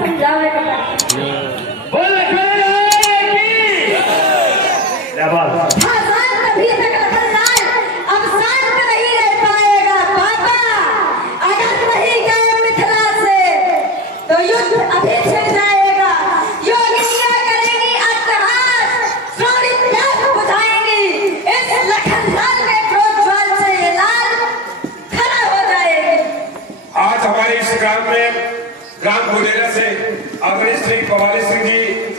समझावे का बोल क्या बात तभी तक रतनलाल अब शांत नहीं रह पाएगा। पापा अगर नहीं गए मिथिला से तो युद्ध अभी छिड़ जाएगा। योगिनियां करेंगी अट्टहास, सोनी प्यास बुझाएंगी। इस लखनलाल के प्रोज्वल से ये लाल खड़ा हो जाएगी। आज हमारे इस ग्राम में ग्राम भोजेरा से आदरणीय श्री कवाली सिंह जी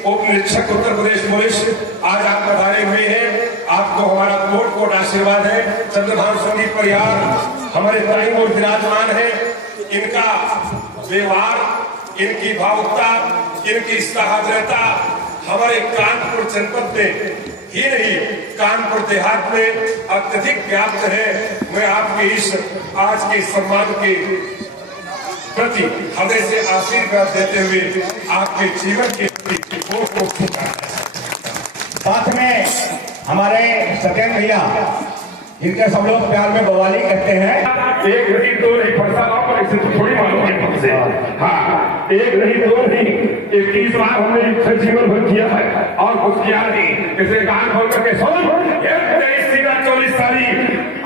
उप निरीक्षक उत्तर प्रदेश पुलिस आज आप पधारे हुए हैं। आपको हमारा कोट कोट आशीर्वाद है। चंद्रभान सिंह परिवार हमारे ताई और विराजमान है। इनका व्यवहार, इनकी भावुकता, इनकी सहादरता हमारे कानपुर जनपद में ही नहीं कानपुर देहात में अत्यधिक व्याप्त है। मैं आपके इस आज के सम्मान के प्रति हृदय से आशीर्वाद देते हुए आपके जीवन के साथ में हमारे सत्येंद्र भैया जिनके सब लोग प्यार में बवाली कहते हैं। एक नहीं दो नहीं फरसा आपको ऐसे तो थोड़ी मालूम है हमसे। हाँ, एक नहीं दो नहीं 21 बार हमने युद्ध जीवन भर किया है और कुछ किया नहीं। इसे कान खोल करके सुन, 23 साली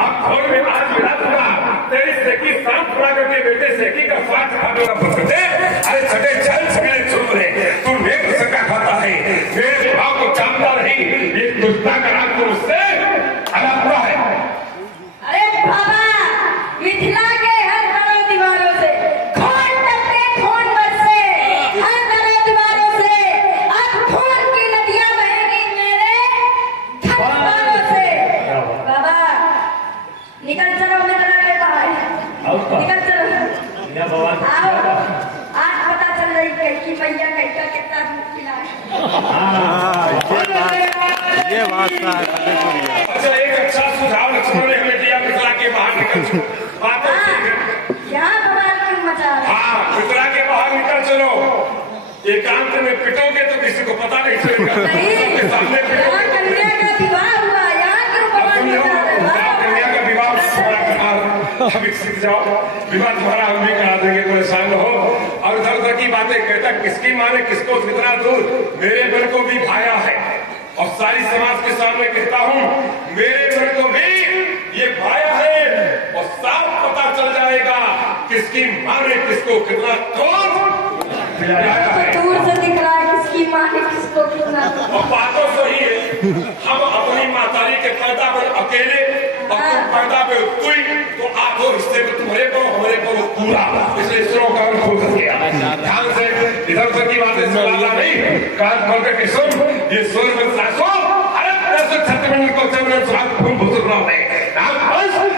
अब खोल में आज मिला दूंगा। 23 सांप खुड़ा करके बेटे सेकी का स्वाद खाने का पसंद है। अरे छठे चल सगले चुप रहे, तू नेक सका खाता है, मेरे भाव को जानता नहीं। ये दुष्टा का नाम तो उससे अलग हुआ है। अरे बाबा मिथिला के हर करोड़ दीवारों से खून टपके, खून बरसे हर करोड़ दीवारों से। अब खून की नदियां बहेंगी मेरे खतवारों से। बाबा निकल चलो, मिथिला के बाहर निकल चलो। आओ, आज पता चल रही है कि मैया कैसा कितना दूध पिला ये बात है। अच्छा, एक अच्छा सुझाव लक्ष्मण ने हमें दिया, मिथिला के बाहर निकल चलो। यहाँ बवाल क्यों मचा रहे? हाँ, मिथिला के बाहर निकल चलो। एकांत में पिटोगे तो किसी को पता नहीं चलेगा। नहीं, सामने यहाँ कन्या का विवाह हुआ, यहाँ क्यों बवाल मचा रहे? कन्या का विवाह अभी सीख जाओ, विवाह तुम्हारा हम भी करा देंगे, परेशान हो। और इधर उधर की बातें कहता, किसकी माने किसको कितना दूर। मेरे मन को भी भाया है और सारी समाज के सामने कहता हूँ, मेरे मन को भी ये भाया है और साफ पता चल जाएगा किसकी माँ ने किसको कितना दूर से दिख रहा है किसकी माँ ने किसको कितना। और बातों से ही है। हम अपनी मातारी के पर्दा पर अकेले और तुम पर्दा पे कोई तो आधो हिस्से में तुम्हारे को हमारे को पूरा, इसलिए इसरो का खोल गया। ध्यान से इधर उधर की बातें सुनाना नहीं, कान खोल करके सुन। ये सुन मत सासो, अरे 356 को चंद्र स्वाद फूल भूसुर रहा है।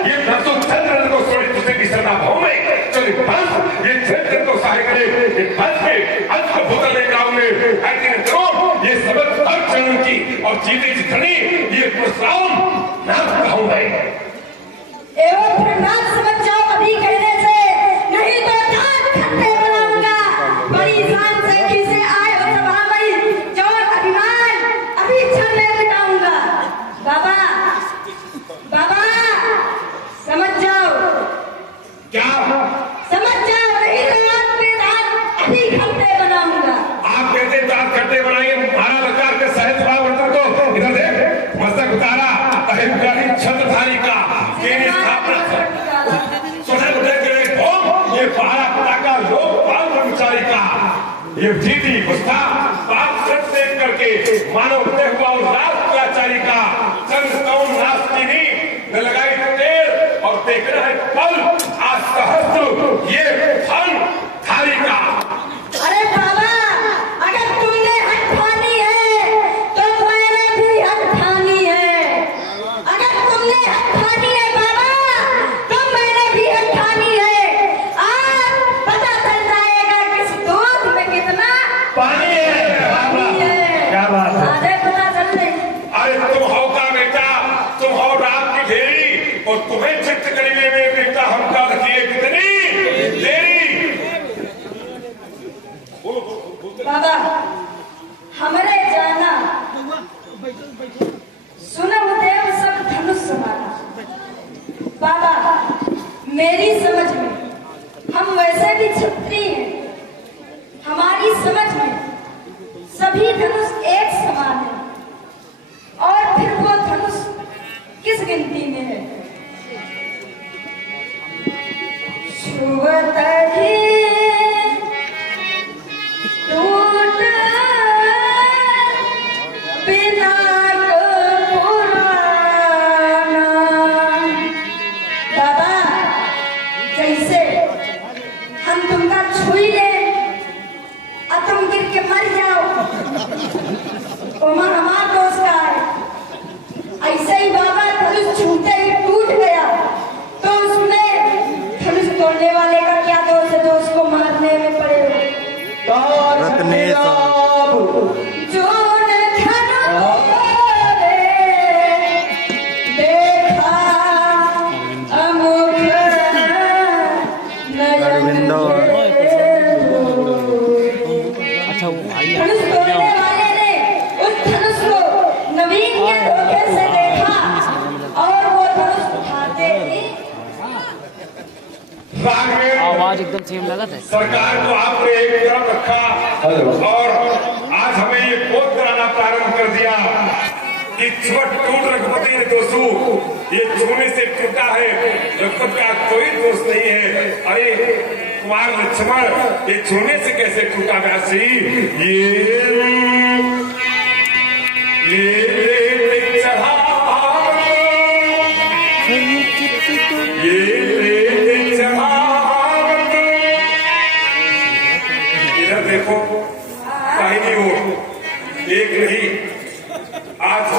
ये 356 को सोड़ी तुझे की सदा भाव में चली बस ये क्षेत्र को सहाय करे। ये बस के अंत को भूतल गाँव में ऐसी करो। ये सबक हर चरण की और जीते जितनी ये प्रस्ताव नाथ कहूँ है। एवं फिर नाथ समझ जाओ अभी कहने से, नहीं तो जान खत्ते बनाऊंगा। बड़ी शान से खीसे आए हो सभा में, जौन अभिमान अभी क्षण में मिटाऊंगा। बाबा बाबा समझ जाओ, क्या समझ जाओ, नहीं तो आपके दांत अभी खत्ते बनाऊंगा। आप कहते दांत खट्टे बनाइए, महाराज लकार के सहज भाव को इधर देख, मस्तक उतारा अहंकारी छत्रधारी का ये पहाड़ा पटाखा लोक पाल कर्मचारी का ये जीती गुस्सा बात सच देख करके मानव हुआ और राष्ट्राचारी का संस्तौन नाश की न लगाई तेल और देखना है पल आज सहस्त्र ये फल थारी का। अरे बाबा अगर तुमने हट ठानी है तो मैंने भी हट ठानी है। अगर तुमने हट ठानी है बाबा तो मैंने भी हट ठानी है। आज पता चल जाएगा किस दूध में कितना पानी है। पानी है। क्या बात है? अरे पता चल रही। अरे तुम हो का बेटा, तुम हो रात की ढेरी और तुम्हें चित्त करीबे में बेटा हमका रखिए कितनी देरी। बाबा हमरे जाना सुनम देव सब धनुष समाना। बाबा मेरी समझ में हम वैसे भी क्षत्रिय हैं, हमारी सभी धनुष एक समान है, और फिर वो धनुष किस गिनती में है? छुअत ही टूट बिना को पुराना। बाबा, जैसे हम तुमका छुई ले और तुम गिर के मर जाओ, उमा हमारा दोस्त का है। ऐसे ही बाबा धनुष छूटे ही टूट गया, तो उसमें धनुष तोड़ने वाले का क्या दोष है? दोस्त को मारने में पड़े रत्नेश जो न धनुष देखा अमुख नयन अच्छा वो भाई धनुष तोड़ने वाले ने उस धनुष को नवीन के धोखे से देखा, और वो धनुष उठाते ही आवाज एकदम सेम लगा था। सरकार को आपने एक तरफ रखा और आज हमें ये बोध कराना प्रारंभ कर दिया कि छुट टूट रघुपति ने दोषू, ये छूने से टूटा है, रघुपति का कोई दोष नहीं है। अरे कुमार लक्ष्मण, ये छूने से कैसे टूटा? व्यासी ये चढ़ा देखो कहीं नहीं हो, एक नहीं, आज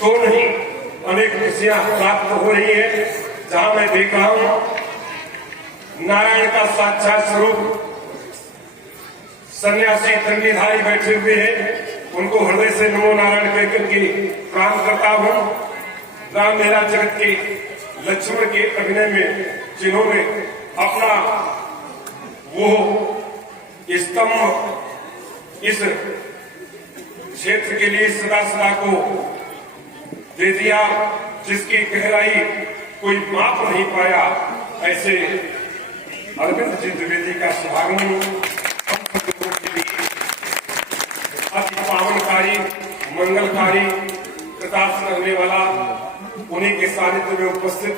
तो नहीं, अनेक खुशियां प्राप्त हो रही है। जहां मैं देख रहा हूं नारायण का साक्षात स्वरूप सन्यासी दंडीधारी बैठे हुए हैं, उनको हृदय से नमो नारायण कहकर के प्रणाम करता हूं। राम लीला जगत के लक्ष्मण के अभिनय में जिन्होंने अपना वो स्तंभ इस क्षेत्र के लिए सदा सदा को दे दिया, जिसकी गहराई कोई माप नहीं पाया, ऐसे अरविंद जी द्विवेदी का सुहागमन अति पावनकारी, मंगलकारी, प्रकाश करने वाला, उन्हीं के सानिध्य में उपस्थित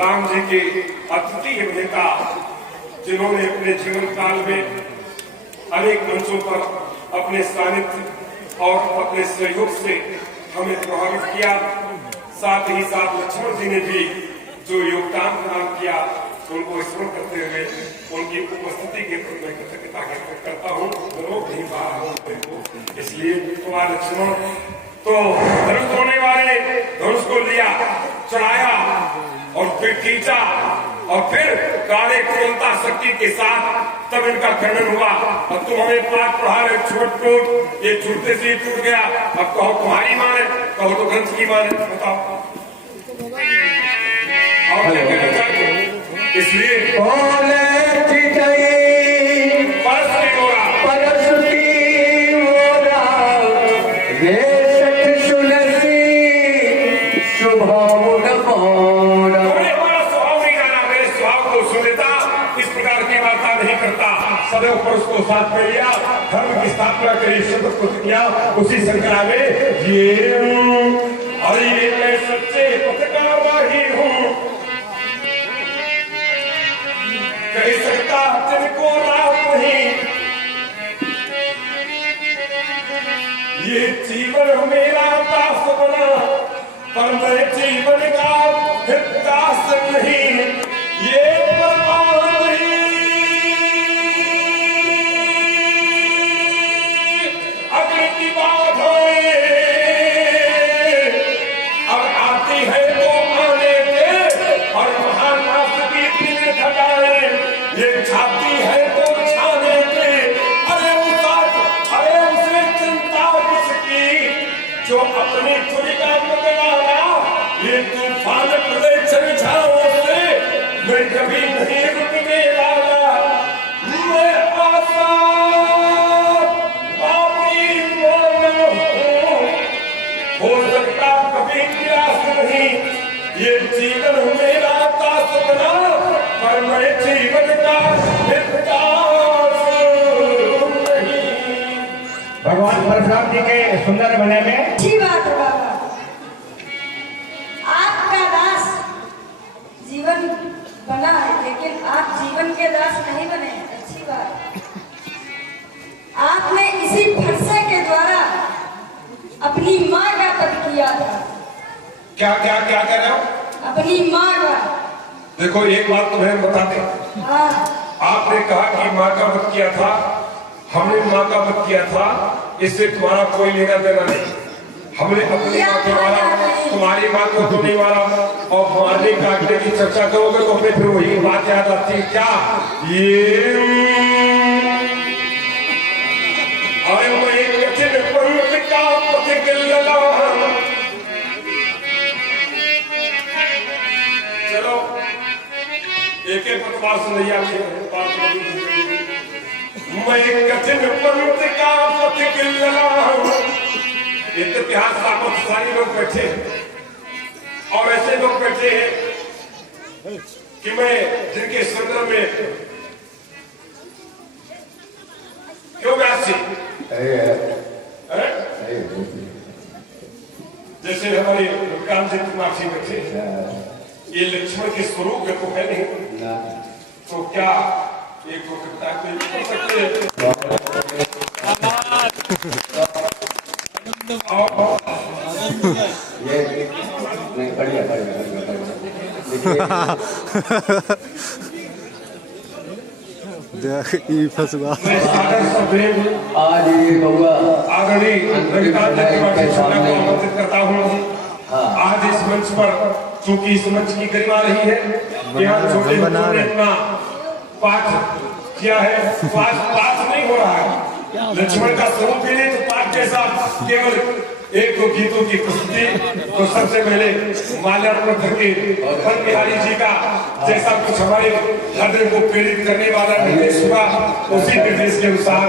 राम जी के अद्वितीय नेता, जिन्होंने अपने जीवन काल में अनेक मंचों पर अपने सानिध्य और अपने सहयोग से हमें प्रभावित किया। साथ ही साथ लक्ष्मण जी ने भी जो योगदान प्रदान किया, उनको स्मरण करते हुए उनकी उपस्थिति के प्रति मैं कृतज्ञता व्यक्त करता हूँ। लोग नहीं बाहर, इसलिए कुमार लक्ष्मण तो धनुष तोड़ने वाले ने धनुष को लिया, चढ़ाया और फिर खींचा, और फिर काले कुशलता शक्ति के साथ तब इनका खंडन हुआ। अब तुम हमें पाठ पढ़ा रहे, छूट टूट, ये छूटते से ही टूट गया। अब कहो तुम्हारी मां है, कहो तो ग्रंथ की मां है, बताओ और क्या कहना चाहते हो? इसलिए सदैव पुरुष को साथ में लिया, धर्म की स्थापना करी, शब्द को किया, उसी संकरा में ये अरे मैं सच्चे पत्रकारवाही हूँ, कह सकता तिनको रात नहीं, ये जीवन मेरा दास बना, पर मैं जीवन का दास नहीं, ये परवाह नहीं। अग्नि की बात है, अब आती है तो आने दे, और महानाश की दिन घटाए, ये छाती है तो छाने दे। अरे उसे चिंता किसकी, जो अपनी चुरी का पकड़ाना, ये तूफान प्रदर्शन छाओ से मैं कभी नहीं रुकने वाला। मैं आसान बापी मानो हो सकता कभी निराश नहीं, ये जीवन मेरा दास बना, पर मैं जीवन का दास नहीं। भगवान परशुराम जी के सुंदर बने में अच्छी बात है बाबा, आपका दास जीवन बना है, लेकिन आप जीवन के दास नहीं बने। अच्छी बात, आपने इसी फरसे के द्वारा अपनी माँ का वध किया था। क्या क्या क्या कह रहे हो? अपनी माँ का। देखो एक बात तुम्हें बता दें, हाँ, आपने कहा कि माँ का वध किया था, हमने माँ का वध किया था, इससे तुम्हारा कोई लेना देना नहीं। हमने अपनी माँ को मारा, तुम्हारी माँ को तो नहीं मारा। और मारने काटने की चर्चा करोगे तो हमें फिर वही बात याद आती है क्या? ये अरे मैं कठिन पंथ का पथिक लगा। चलो एक एक पतवार सुनैया मैं कठिन पंथ का पथिक लगा। इतिहास बहुत सारे लोग बैठे और ऐसे लोग बैठे हैं कि मैं जिनके संदर्भ में क्यों व्यासी जैसे हमारे विक्रांत जी कुमार जी बैठे, ये लक्ष्मण के स्वरूप में तो है नहीं, तो क्या एक को कविता कर सकते हैं? ये नहीं बढ़िया फसवा मैं सागर सभ्य आज ये बउआ आदरणीय रविकांत जी कुमार जी को आमंत्रित करता हूँ। आज इस मंच पर चूंकि इस मंच की गरिमा रही है, यहाँ छोटे बच्चों ने अपना पाठ किया है। पाठ नहीं हो रहा है, लक्ष्मण का स्वरूप ही नहीं तो पाठ के साथ केवल एक दो गीतों की प्रस्तुति। तो सबसे पहले माल्यार्पण करके वन बिहारी जी का जैसा कुछ हमारे हृदय को प्रेरित करने वाला निर्देश हुआ, उसी निर्देश के अनुसार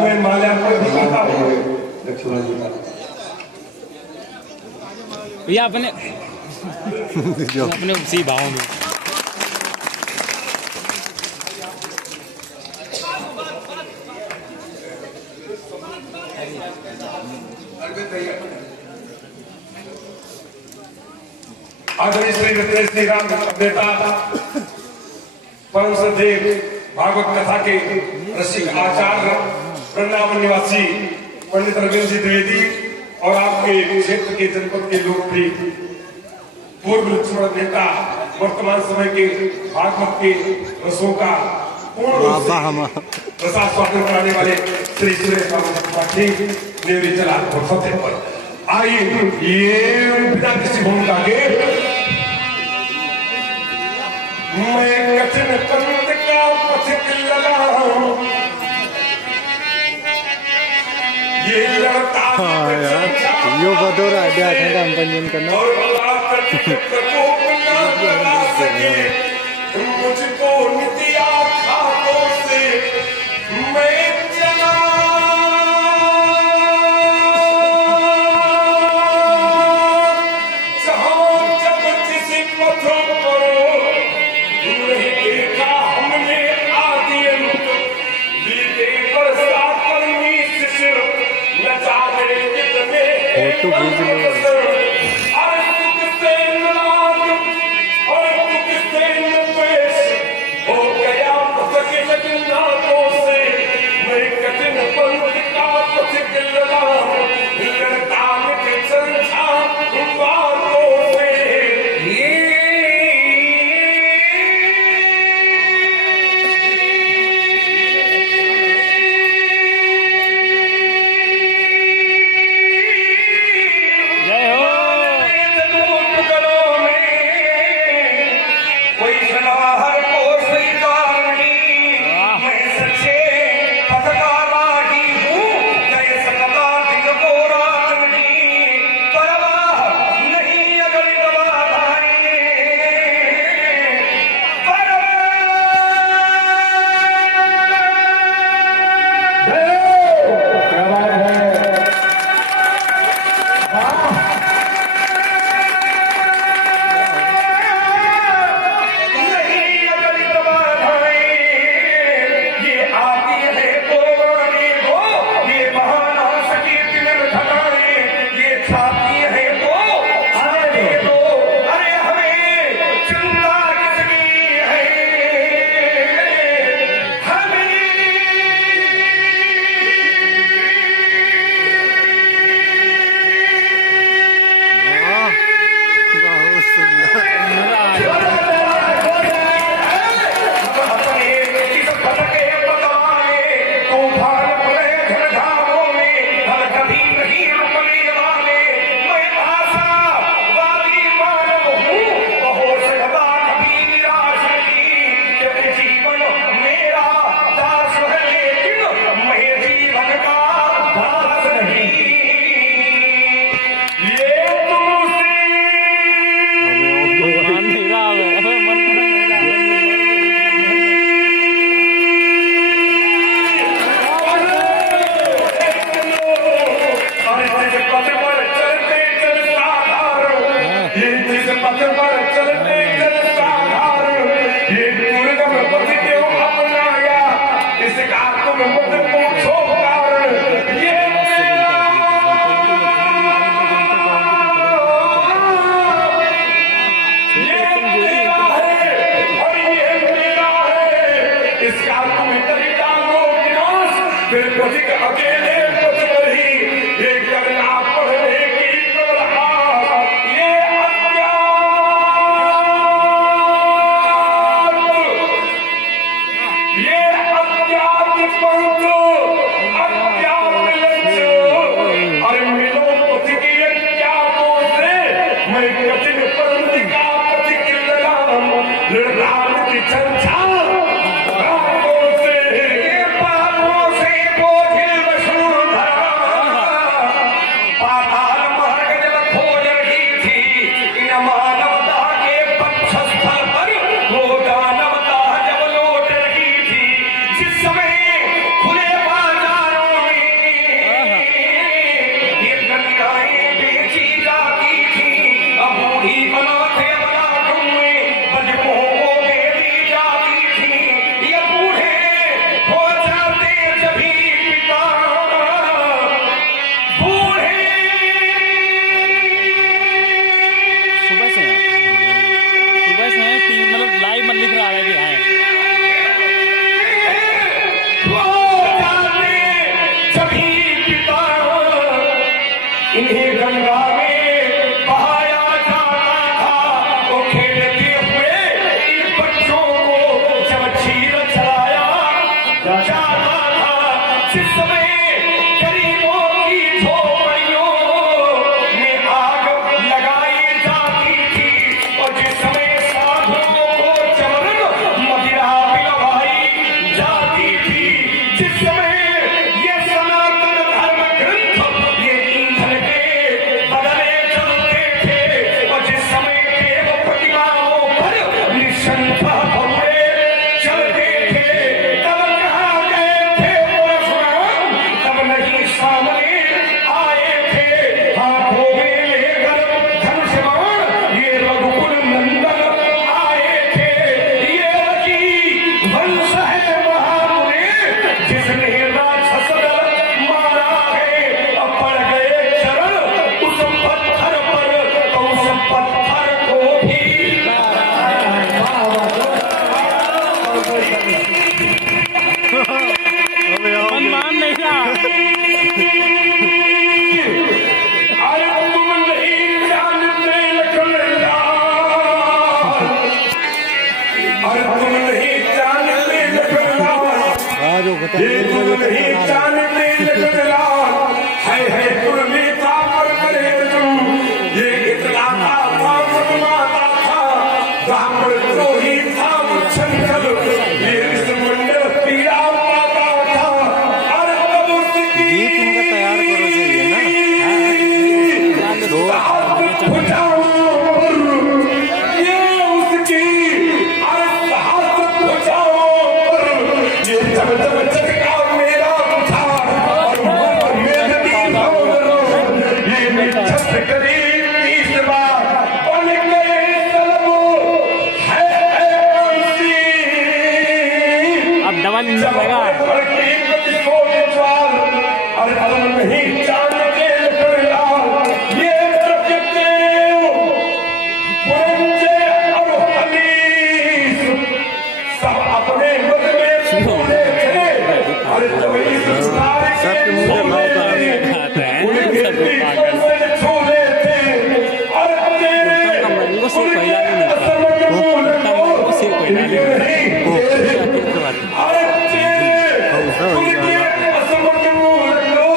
मैं माल्यार्पण भी करता हूँ। लक्ष्मण जी का भैया अपने अपने उसी भाव में आदरणीय श्री रत्नेश श्री राम नेता परम श्रद्धेय भागवत कथा के रसिक आचार्य वृंदावन निवासी पंडित रविंद्र जी द्विवेदी और आपके क्षेत्र के जनपद के लोकप्रिय पूर्व लक्ष्मण नेता, वर्तमान समय के भागवत के रसों का पूर्ण रूप से रसा स्वागत कराने वाले श्री सुरेश बाबू ने चला और फतेह पर आइए ये बिना किसी भूमिका के मैं कठिन पंथ का पथिक लगा हूं, ये लड़ता यो बदोरा आइडिया था हम पंजीयन करना और प्रकोप ना लगा सके मुझको नित्या खातों से मैं चला। फोटो भेज लो। फिर पथिक अकेले पथ बही, ये करना पढ़ने की प्रबलहार, ये अज्ञात पंथो, अज्ञात लक्ष्य, और मिलो पथिक अज्ञातों से, मैं कठिन पंथ का पथिक लगाम, निर्धार की चर्चा इन्हें गंगा में बहाया जाता था, वो खेलते हुए इन बच्चों को जब चीर चलाया जाता था, जिस समय गरीबों की झोपड़ियों में आग लगाई जाती थी, और जिस समय साधुओं को जबरन मदिरा पिलवाई जाती थी, जिस समय ये सनातन धर्म ग्रंथ ये ईंधन के बदले चलते थे, और जिस समय देव प्रतिमाओं पर निशंका भौरे चलते थे, तब कहाँ गए थे परशुराम, तब नहीं सामने आए थे, हाथों में लेकर धनुष बाण ये रघुकुल नंदन आए थे, ये रची वंश है महामुने, जिसने राक्षस दल मारा है, अब पड़ गए चरण उस पत्थर पर, तो उस पत्थर को भी मान नहीं रहा। अरे तुम नहीं जानते लखनलाल, अरे तुम नहीं जानते लखनलाल, हाँ जो बता ये तुम नहीं जानते लखनलाल, है पुरनेता पर करे तुम, ये इतलाता था माता था, ब्राह्मण द्रोही था मुच्छंदल, ये ऋषिमंडल पीड़ा पाता था, अरे तब उसकी गीत इनका तैयार करो चाहिए ना। दो भुजाओं पर ये उसकी अर्थात भुजाओं पर ये जब जब चटका मेरा उठार, और मेघती भंवरों ये निच्छत करी 30 बार, बन गए सलबो है बंसी, अब डबल इंजन लगा है। और तुम नहीं जानते लखनलाल, ये प्रकृतिदेव पुरंजे और हनीस सब अपने मत में बोले थे, अरे तभी संसार के उनके पीछे से छूले थे, और तेरे उनके असमन मूल को इनके नहीं अरे तेरे उनके असमन मूल को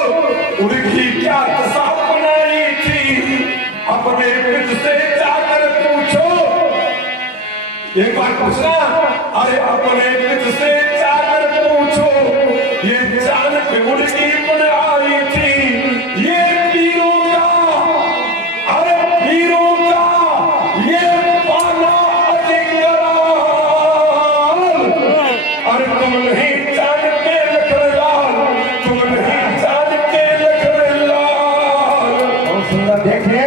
उनकी क्या दशा बनाई थी, अपने पिता से जाकर पूछो, एक बार पूछना, अरे अपने पिता से जाकर पूछो, ये जान पे उनकी बनाई थी, ये वीरों का, अरे वीरों का ये पाना अधिकाराल, अरे तुम नहीं जानते लखनलाल, तुम नहीं जानते लखनलाल। बहुत सुंदर। देखिए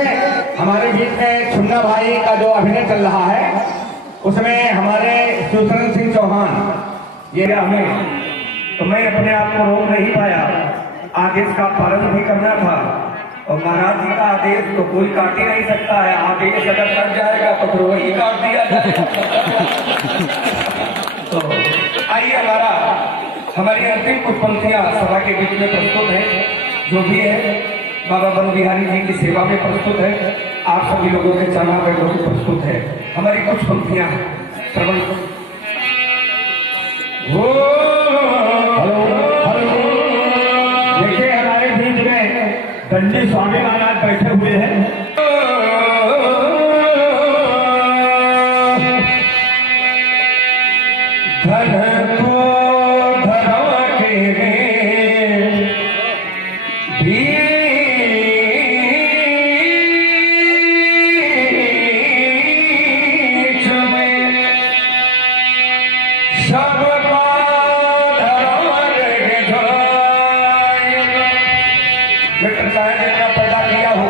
हमारे बीच में छुन्ना भाई का जो अभिनय चल रहा है, उसमें हमारे सुशरण सिंह चौहान ये हमें, तो मैं अपने आप को रोक नहीं पाया, आदेश का पालन भी करना था, और महाराज जी का आदेश तो कोई काट ही नहीं सकता है, आदेश अगर लग जाएगा तो फिर वही काट दिया जाएगा। तो आइए हमारा हमारी अंतिम कुछ पंक्तियां सभा के बीच में प्रस्तुत है, जो भी है बाबा बन बिहारी जी की सेवा में प्रस्तुत है, आप सभी लोगों के चरणों में बहुत प्रस्तुत है। हमारी कुछ पंक्तियां श्रवण। देखिए हमारे बीच में दंडी स्वामी महाराज बैठे हुए हैं। धन को धरा के पैदा किया हो,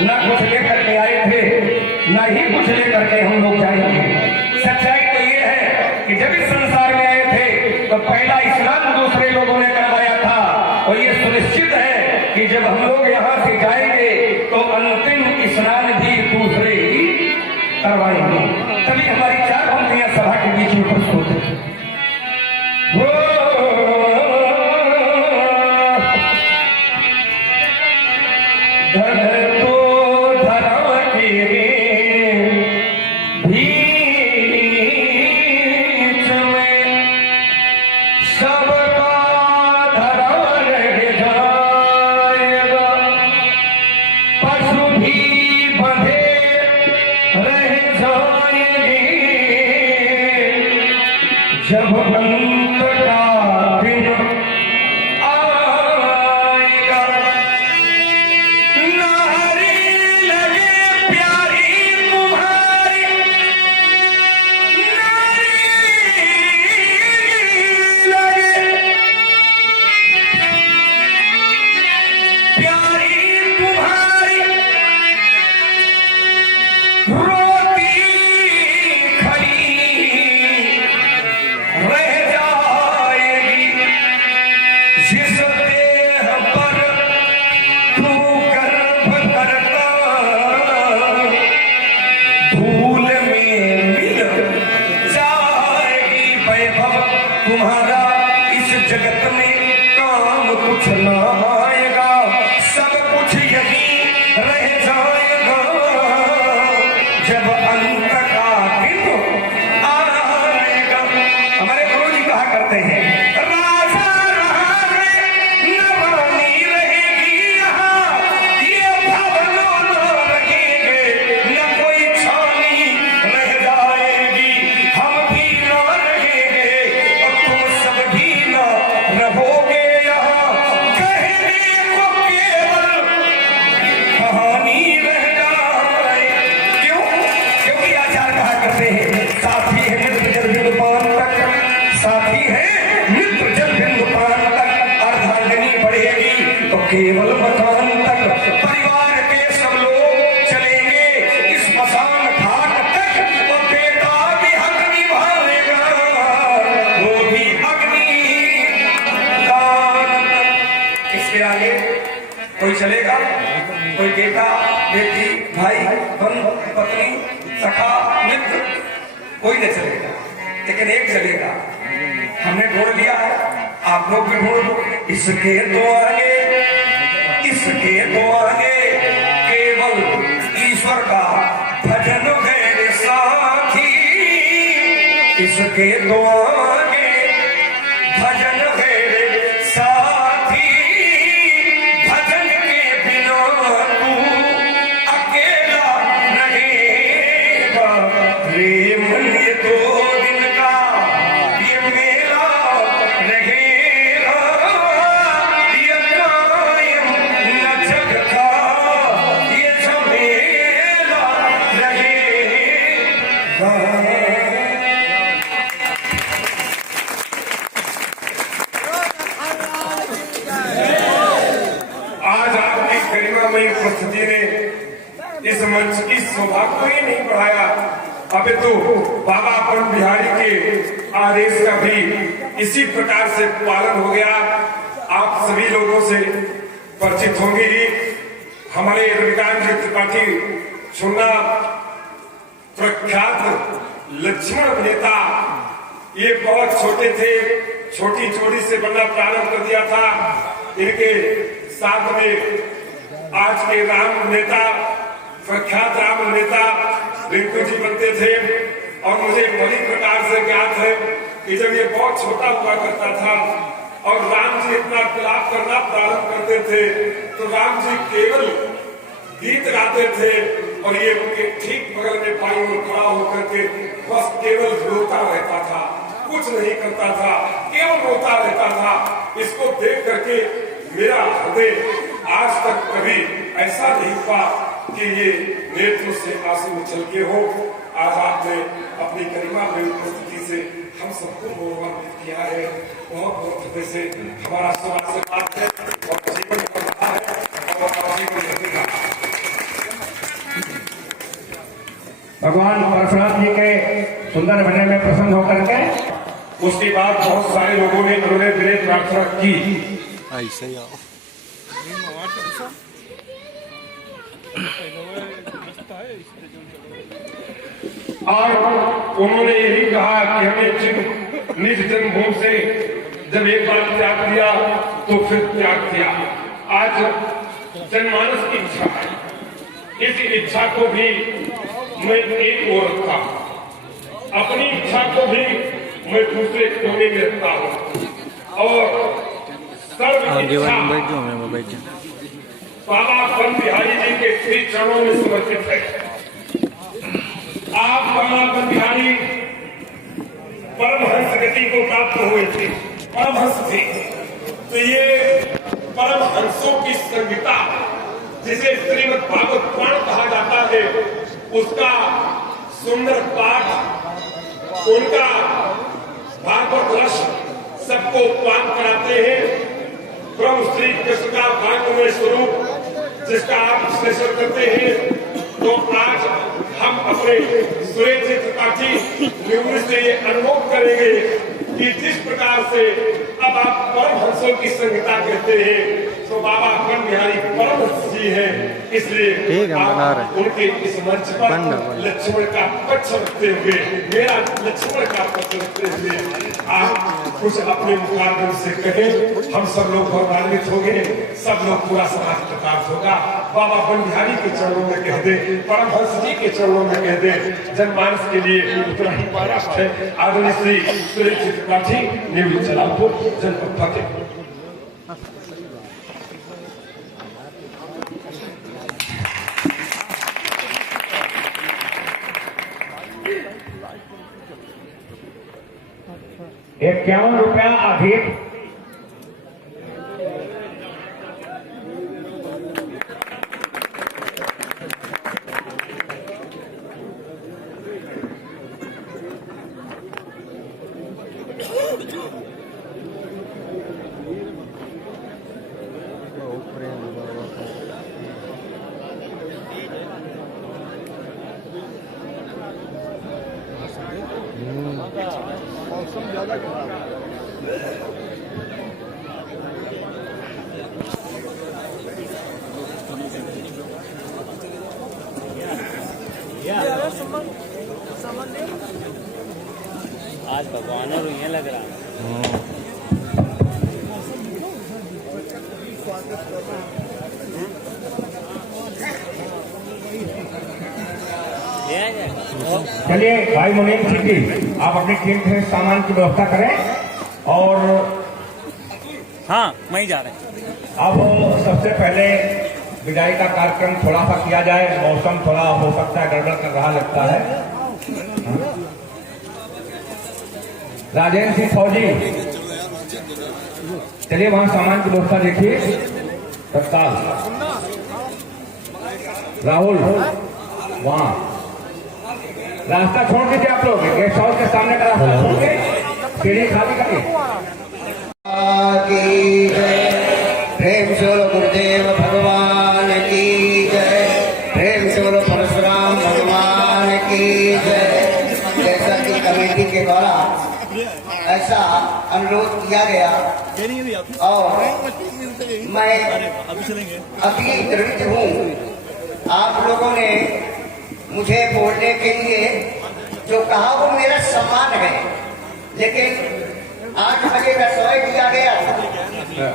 न कुछ लेकर के आए थे, न ही कुछ लेकर के हम लोग जाएंगे। सच्चाई तो ये है कि जब इस संसार में आए थे तो पहला स्नान दूसरे लोगों ने करवाया था, और ये सुनिश्चित है कि जब हम लोग यहाँ से जाएंगे तो अंतिम स्नान भी दूसरे ही करवाएंगे। तभी हमारी चार पंक्तियां सभा के बीच में प्रस्तुत है। धन को धरा के बीच में सबका धरा रह जाएगा, पशु भी बंधे रह जाएंगे, जब अंत का दिन तुम्हारा इस जगत में काम कुछ ना आएगा, सब कुछ यही रह जाएगा, जब अंत का दिन आएगा। हमारे गुरु जी कहा करते हैं, राजा रहा है नवानी रहेगी यहाँ, ये भवनों न लगेंगे, न कोई छानी रह जाएगी, हम भी न रहेंगे और तुम सब भी न रहोगे यहाँ, कहने को केवल कहानी रह जाए। क्यों? क्योंकि आचार्य कहा करते हैं, साथी है मित्र जल बिंदु पान तक, साथी है मित्र जल बिंदु पान तक, अर्धांगिनी बढ़ेगी तो केवल मकान तक, परिवार के सब लोग चलेंगे इस मसान घाट तक, और बेटा भी हक निभाएगा, वो भी अग्नि दान। इसके आगे कोई चलेगा? कोई बेटा बेटी भाई बहन पत्नी सखा मित्र कोई नहीं चलेगा, लेकिन एक चलेगा, हमने ढूंढ लिया है, आप लोग भी ढूंढ लो। इसके तो आगे केवल ईश्वर का भजन गैर साथी, इसके तो आगे भजन गैर साथी, भजन के बिना तू अकेला रहेगा, प्रेम ये 2 दिन का ये मेला रहेगा, ये कायम न जग का ये झमेला रहेगा। आज आपकी गरिमामयी उपस्थिति ने इस मंच की शोभा को ही नहीं बढ़ाया, अपितु बाबा बन बिहारी के आदेश का भी इसी प्रकार से पालन हो गया। आप सभी लोगों से परिचित होंगे ही। हमारे रविकांत जी त्रिपाठी छुन्ना प्रख्यात लक्ष्मण अभिनेता, ये बहुत छोटे थे, छोटी चोरी से बनना प्रारंभ कर दिया था। इनके साथ में आज के राम नेता, प्रख्यात राम नेता रिंकू जी बनते थे। और मुझे बड़ी प्रकार से ज्ञात है कि जब ये बहुत छोटा हुआ करता था और राम जी इतना विलाप करना प्रारंभ करते थे तो राम जी केवल गीत गाते थे और ये उनके ठीक बगल में पाई में खड़ा होकर के बस केवल रोता रहता था, कुछ नहीं करता था, केवल रोता रहता था। इसको देख करके मेरा हृदय आज तक कभी ऐसा नहीं हुआ कि ये नेत्र से आंसू उछल के हो। आज आपने अपनी गरिमा में उपस्थिति से हम सबको गौरवान्वित किया है। बहुत बहुत हृदय से हमारा आशीर्वाद है और जीवन कर रहा है और जीवन रहेगा। भगवान परशुराम जी के सुंदर बने में प्रसन्न होकर के उसके बाद बहुत सारे लोगों ने उन्होंने विनय प्रार्थना की। ऐसे ही आओ। और उन्होंने यही कहा कि हमें निज जन्मभूमि से जब एक बार त्याग दिया तो फिर त्याग किया। आज जनमानस की इच्छा है, इस इच्छा को भी मैं एक ओर रखता हूं, अपनी इच्छा को भी मैं दूसरे कोने में रखता हूं और सर्व इच्छा बाबा बन बिहारी जी के श्री चरणों में समर्पित है। आप बाबा बन बिहारी परमहंस गति को प्राप्त हुए थे, परमहंस थे। तो ये परमहंसों की संहिता जिसे श्रीमद् भागवत पुराण कहा जाता है, उसका सुंदर पाठ, उनका भागवत रस सबको पान कराते हैं। प्रभु श्री कृष्ण का भागवत स्वरूप जिसका आप विश्लेषण करते हैं, तो आज हम अपने सुरेश त्रिपाठी न्यूज से ये अनुभव करेंगे कि जिस प्रकार से अब आप परमहंसों की संहिता कहते हैं तो बाबा बन बिहारी परमहंस जी हैं, इसलिए आप उनके इस मंच पर लक्ष्मण का पक्ष रखते हुए, मेरा लक्ष्मण का पक्ष रखते हुए आप कुछ अपने मुखारबिन से कहें। हम सब लोग गौरवान्वित होंगे, सब लोग पूरा समाज प्रकाश होगा। बाबा बन बिहारी के चरणों में कह दे, परमहंस जी के चरणों में कह दे, जनमानस के लिए उतना ही पर्याप्त है। आदरणीय श्री सुरेश त्रिपाठी, न्यूज जलालपुर, जनपद फतेहपुर। ₹51 अधिक मौसम ज्यादा खराब है। आज भगवान और ये लग रहा है। चलिए भाई मुनीम सिंह जी, आप अपनी टीम से सामान की व्यवस्था करें और हाँ मैं जा रहा हूँ। अब सबसे पहले विदाई का कार्यक्रम थोड़ा सा किया जाए। मौसम थोड़ा हो सकता है गड़बड़ कर रहा लगता है। राजेंद्र सिंह फौजी, चलिए वहां सामान की व्यवस्था देखिए तत्काल। राहुल, वहां रास्ता छोड़ दीजिए आप लोग, गेस्ट हाउस के सामने का रास्ता छोड़ के सीढ़ी खाली करिए। प्रेम से बोलो गुरुदेव भगवान की जय, प्रेम से बोलो परशुराम भगवान की जय। जैसा कि कमेटी के द्वारा ऐसा अनुरोध किया गया और मैं अभी दृढ़ हूँ। आप लोगों ने मुझे बोलने के लिए जो कहा वो मेरा सम्मान है, लेकिन 8 बजे का समय दिया गया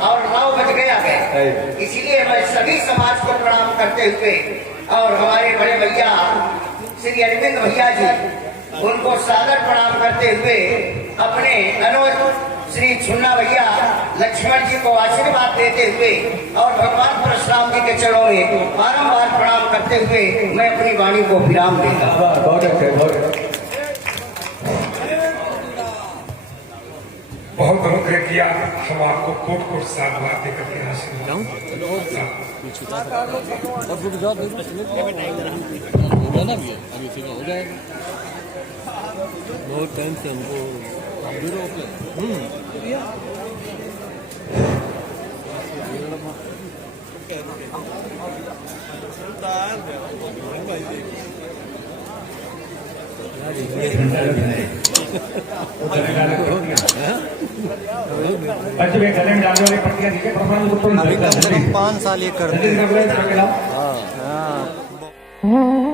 और 9 बज गया है। इसलिए मैं सभी समाज को प्रणाम करते हुए और हमारे बड़े भैया श्री अरविंद भैया जी उनको सादर प्रणाम करते हुए अपने अनुज श्री छुन्ना भैया लक्ष्मण जी को आशीर्वाद देते हुए और भगवान परशुराम जी के चरणों में बारंबार प्रणाम करते हुए मैं अपनी वाणी को विराम देता हूं। बहुत अच्छे, बहुत अच्छे। बहुत अनुग्रह किया, हम आपको कोट कोट साधुवाद देकर के आशीर्वाद। और रुक जाओ, हो जाना भी है अभी, ठीक हो जाएगा। बहुत टाइम से हमको बच्चे वे गले में डालने वाली पट्टियां दीजिए, परमाणु को अभी कम से कम 5 साल ये करते हैं। जल्दी से हाँ।